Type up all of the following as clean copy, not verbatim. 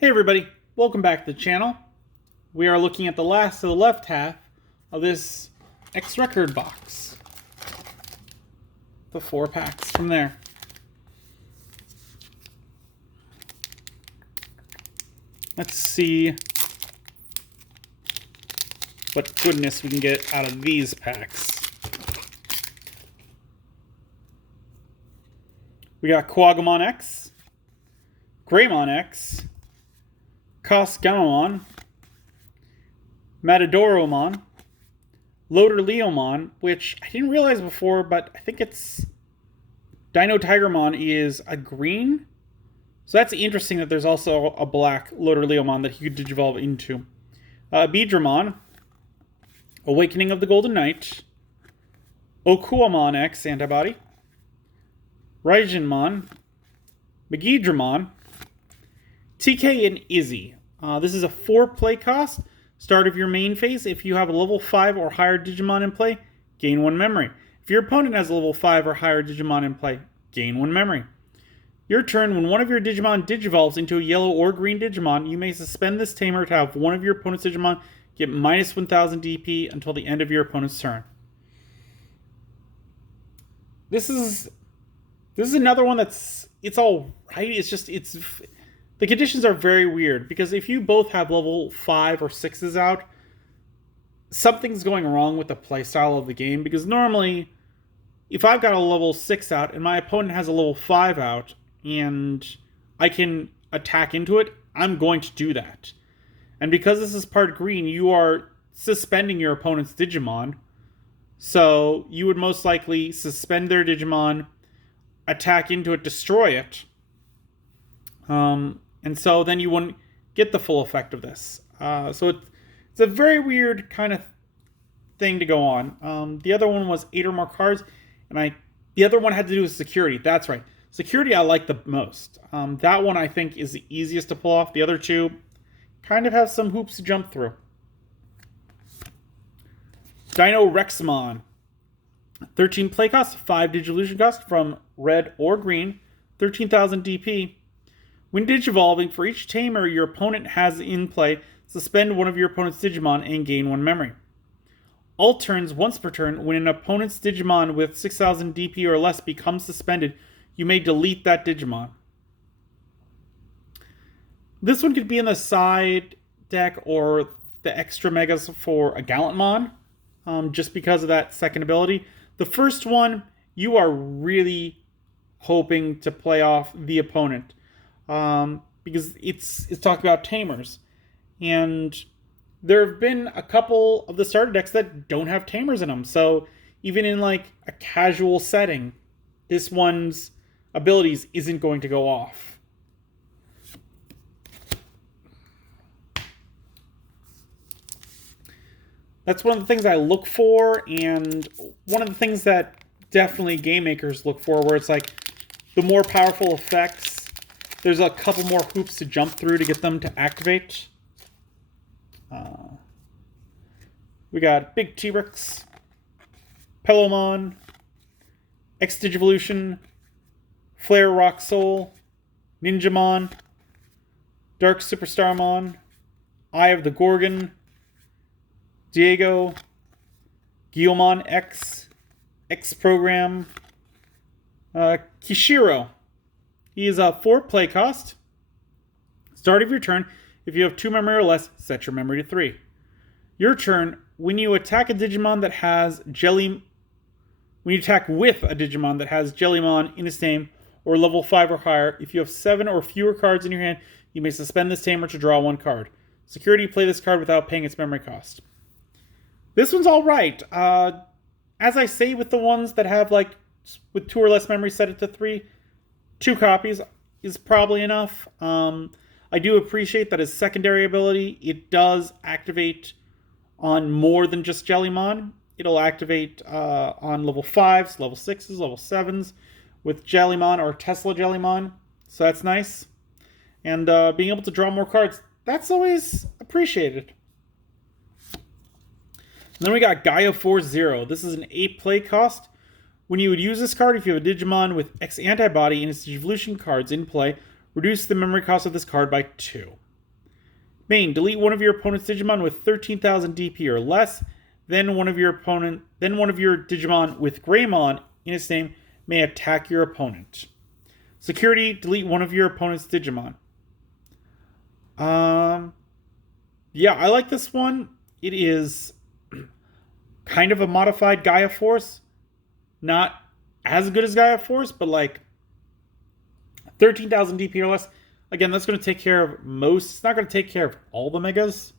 Hey everybody, welcome back to the channel. We are looking at the last of the left half of this X Record box. The 4 packs from there. Let's see what goodness we can get out of these packs. We got Quagamon X, Greymon X, Cosgamamon, Matadoromon, Loader Leomon, which I didn't realize before, but I think it's Dino Tigermon is a green. So that's interesting that there's also a black Loader Leomon that he could digivolve into. Beedramon, Awakening of the Golden Knight, Okuamon X Antibody, Raigenmon, Megidramon, TK and Izzy. This is a 4 play cost. Start of your main phase. If you have a level 5 or higher Digimon in play, gain 1 memory. If your opponent has a level 5 or higher Digimon in play, gain 1 memory. Your turn, when one of your Digimon digivolves into a yellow or green Digimon, you may suspend this tamer to have one of your opponent's Digimon get minus 1000 DP until the end of your opponent's turn. This is another one it's all right. The conditions are very weird, because if you both have level 5 or 6s out, something's going wrong with the playstyle of the game, because normally, if I've got a level 6 out and my opponent has a level 5 out, and I can attack into it, I'm going to do that. And because this is part green, you are suspending your opponent's Digimon, so you would most likely suspend their Digimon, attack into it, destroy it, and so then you wouldn't get the full effect of this. So it's a very weird kind of thing to go on. The other one was 8 or more cards, and the other one had to do with security. That's right. Security I like the most. That one I think is the easiest to pull off. The other two kind of have some hoops to jump through. Dino Rexmon. 13 play cost, 5 Digivolution cost from red or green, 13,000 DP. When digivolving, for each tamer your opponent has in play, suspend one of your opponent's Digimon and gain 1 memory. All turns, once per turn, when an opponent's Digimon with 6,000 DP or less becomes suspended, you may delete that Digimon. This one could be in the side deck or the extra megas for a Gallantmon, just because of that second ability. The first one, you are really hoping to play off the opponent, because it's talking about tamers. And there have been a couple of the starter decks that don't have tamers in them. So even in like a casual setting, this one's abilities isn't going to go off. That's one of the things I look for, and one of the things that definitely game makers look for, where it's like the more powerful effects, there's a couple more hoops to jump through to get them to activate. We got Big T-Rex, Pelomon, X-Digivolution, Flare Rock Soul, Ninjamon, Dark Superstarmon, Eye of the Gorgon, Diego, Guilmon X, X-Program, Kishiro. He is a 4 play cost. Start of your turn, if you have 2 memory or less, set your memory to 3. Your turn, when you attack a Digimon that has when you attack with a Digimon that has Jellymon in its name, or level 5 or higher, if you have 7 or fewer cards in your hand, you may suspend this tamer to draw 1 card. Security, play this card without paying its memory cost. This one's alright. As I say with the ones that have, like, with 2 or less memory, set it to 3. 2 copies is probably enough. I do appreciate that as secondary ability, it does activate on more than just Jellymon. It'll activate on level 5s, level 6s, level 7s, with Jellymon or Tesla Jellymon. So that's nice. And being able to draw more cards, that's always appreciated. And then we got Gaia 4-0. This is an 8 play cost. When you would use this card, if you have a Digimon with X Antibody and its Digivolution cards in play, reduce the memory cost of this card by 2. Main, delete one of your opponent's Digimon with 13,000 DP or less. Then one of your Digimon with Greymon in its name may attack your opponent. Security, delete one of your opponent's Digimon. Yeah, I like this one. It is kind of a modified Gaia Force. Not as good as Gaia Force, but like 13,000 DP or less. Again, that's going to take care of most. It's not going to take care of all the megas,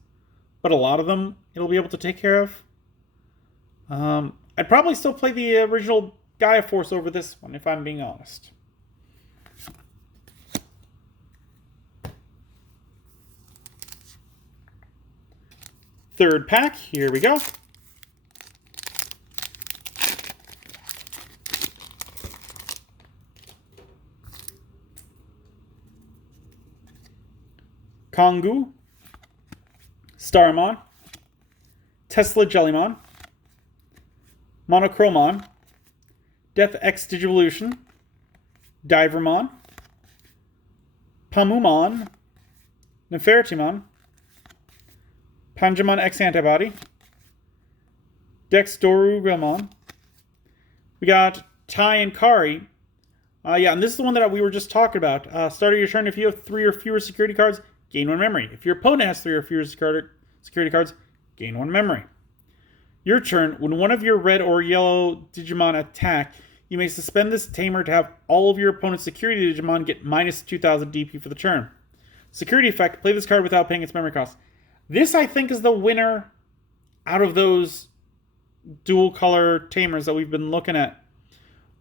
but a lot of them it'll be able to take care of. I'd probably still play the original Gaia Force over this one, if I'm being honest. Third pack, here we go. Kongu, Starmon, Tesla Jellymon, Monochromon, Death X Digivolution, Divermon, Pamumon, Nefertimon, Panjamon X Antibody, Dexdorugamon. We got Tai and Kari. Yeah, and this is the one that we were just talking about. Start of your turn, if you have 3 or fewer security cards, gain 1 memory. If your opponent has 3 or fewer security cards, gain 1 memory. Your turn, when one of your red or yellow Digimon attack, you may suspend this tamer to have all of your opponent's security Digimon get minus 2,000 DP for the turn. Security effect, play this card without paying its memory cost. This, I think, is the winner out of those dual color tamers that we've been looking at,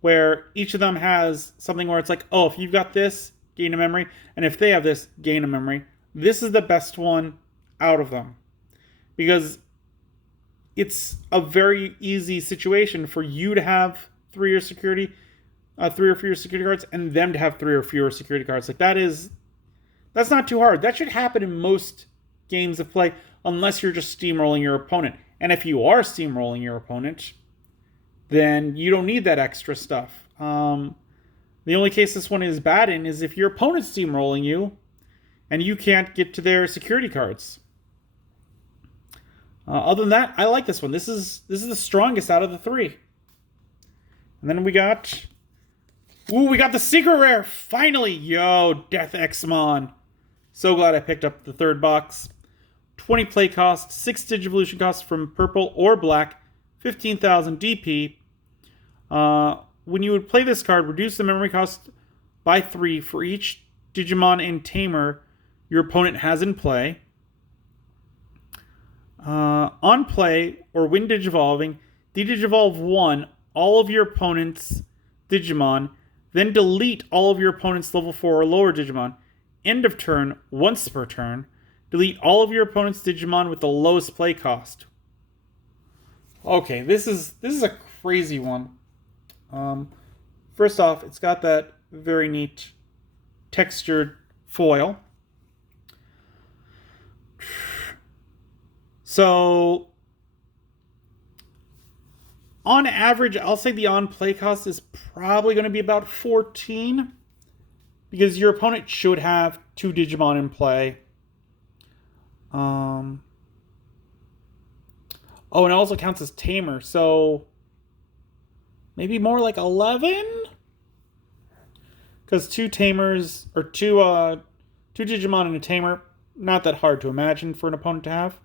where each of them has something where it's like, oh, if you've got this, gain a memory, and if they have this, gain a memory. This is the best one out of them, because it's a very easy situation for you to have 3 or fewer security cards, and them to have 3 or fewer security cards. Like that's not too hard. That should happen in most games of play, unless you're just steamrolling your opponent. And if you are steamrolling your opponent, then you don't need that extra stuff. The only case this one is bad in is if your opponent's steamrolling you and you can't get to their security cards. Other than that, I like this one. This is the strongest out of the 3. And then we got the secret rare. Finally, yo, Death Xmon. So glad I picked up the 3rd box. 20 play cost, 6 Digivolution cost from purple or black, 15,000 DP. When you would play this card, reduce the memory cost by 3 for each Digimon and Tamer your opponent has in play. On play, or when Digivolving, de-Digivolve 1 all of your opponent's Digimon, then delete all of your opponent's level 4 or lower Digimon. End of turn, once per turn, delete all of your opponent's Digimon with the lowest play cost. Okay, this is a crazy one. First off, it's got that very neat textured foil. So, on average, I'll say the on-play cost is probably going to be about 14, because your opponent should have 2 Digimon in play. Oh, and it also counts as Tamer, so maybe more like 11? Because 2 Tamers, or 2 Digimon and a Tamer, not that hard to imagine for an opponent to have.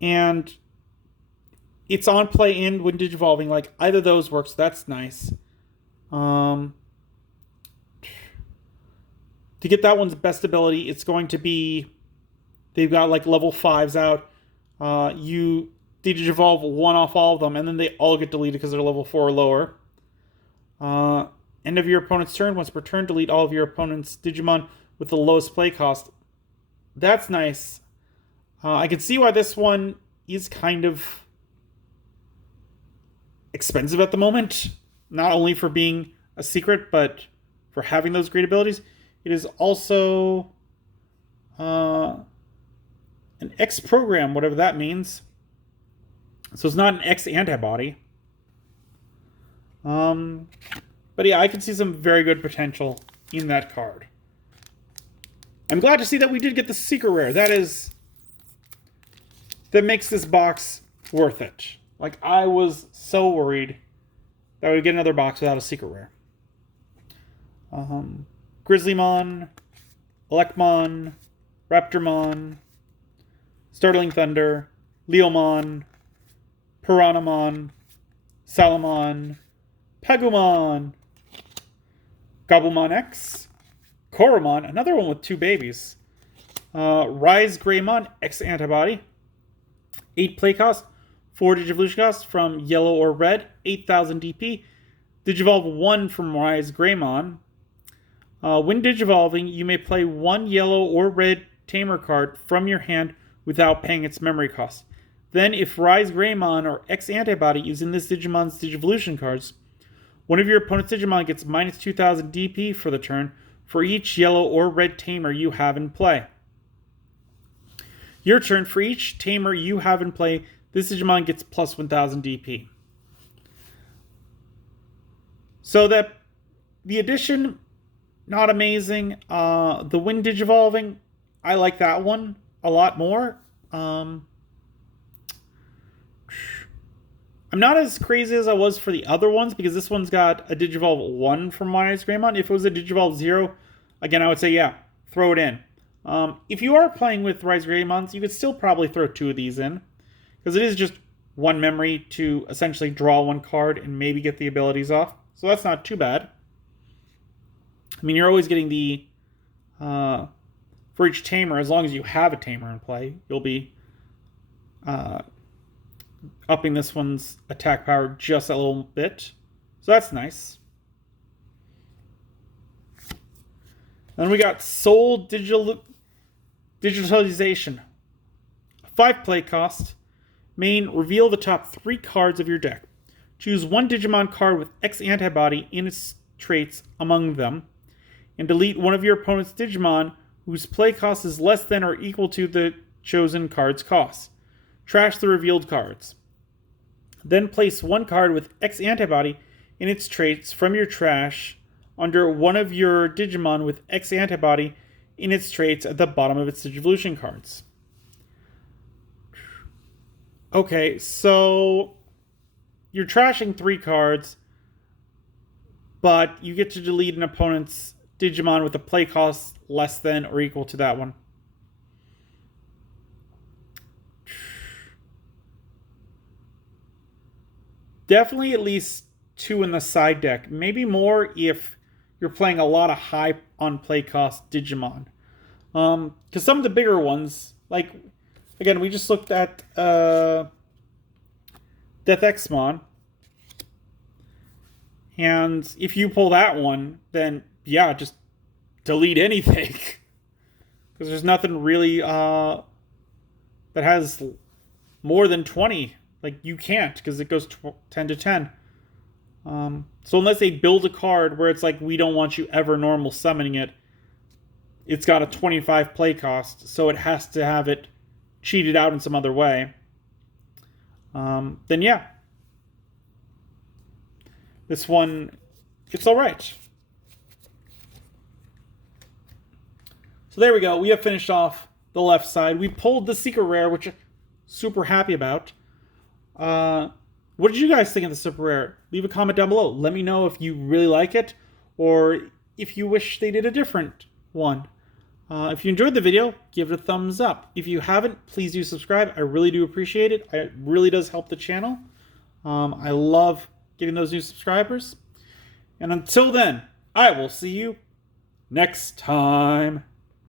And it's on play and when Digivolving, like either of those works, that's nice. To get that one's best ability, it's going to be, they've got like level 5s out. You Digivolve 1 off all of them, and then they all get deleted because they're level 4 or lower. End of your opponent's turn. Once per turn, delete all of your opponent's Digimon with the lowest play cost. That's nice. I can see why this one is kind of expensive at the moment. Not only for being a secret, but for having those great abilities. It is also an X program, whatever that means. So it's not an X antibody. But yeah, I can see some very good potential in that card. I'm glad to see that we did get the secret rare. That makes this box worth it. Like, I was so worried that we'd get another box without a secret rare. Grizzlymon, Elecmon, Raptormon, Startling Thunder, Leomon, Piranhamon, Salamon, Pegumon, Gobblemon X, Koromon, another one with 2 babies, Rise Greymon, X Antibody, 8 play cost, 4 Digivolution cost from Yellow or Red, 8,000 DP, Digivolve 1 from Rise Greymon. When Digivolving, you may play 1 Yellow or Red Tamer card from your hand without paying its memory cost. Then, if Rise Greymon or X Antibody is in this Digimon's Digivolution cards, one of your opponent's Digimon gets minus 2,000 DP for the turn for each Yellow or Red Tamer you have in play. Your turn, for each Tamer you have in play, this Digimon gets plus 1,000 DP. So that the addition, not amazing. The Wind Digivolving, I like that one a lot more. I'm not as crazy as I was for the other ones because this one's got a Digivolve 1 from Rise Greymon. If it was a Digivolve 0, again, I would say, yeah, throw it in. If you are playing with Rise Greymons, you could still probably throw 2 of these in because it is just 1 memory to essentially draw 1 card and maybe get the abilities off. So that's not too bad. I mean, you're always getting the, for each Tamer, as long as you have a Tamer in play, you'll be upping this one's attack power just a little bit. So that's nice. Then we got Soul Digitalization. 5 play cost. Main, reveal the top 3 cards of your deck. Choose 1 Digimon card with X Antibody in its traits among them, and delete one of your opponent's Digimon whose play cost is less than or equal to the chosen card's cost. Trash the revealed cards. Then place 1 card with X Antibody in its traits from your trash under one of your Digimon with X Antibody in its traits at the bottom of its Digivolution cards. Okay, so you're trashing 3 cards, but you get to delete an opponent's Digimon with a play cost less than or equal to that one. Definitely at least 2 in the side deck. Maybe more if you're playing a lot of high on play cost Digimon. Because some of the bigger ones, like, again, we just looked at Death Exmon. And if you pull that one, then yeah, just delete anything. Because there's nothing really that has more than 20. Like, you can't, because it goes 10 to 10. So unless they build a card where it's like, we don't want you ever normal summoning it, it's got a 25 play cost, so it has to have it cheated out in some other way. Then yeah. This one, it's alright. So there we go. We have finished off the left side. We pulled the secret rare, which I'm super happy about. What did you guys think of the super rare? Leave a comment down below. Let me know if you really like it or if you wish they did a different one. If you enjoyed the video, give it a thumbs up. If you haven't, please do subscribe. I really do appreciate it. It really does help the channel. I love getting those new subscribers. And until then, I will see you next time.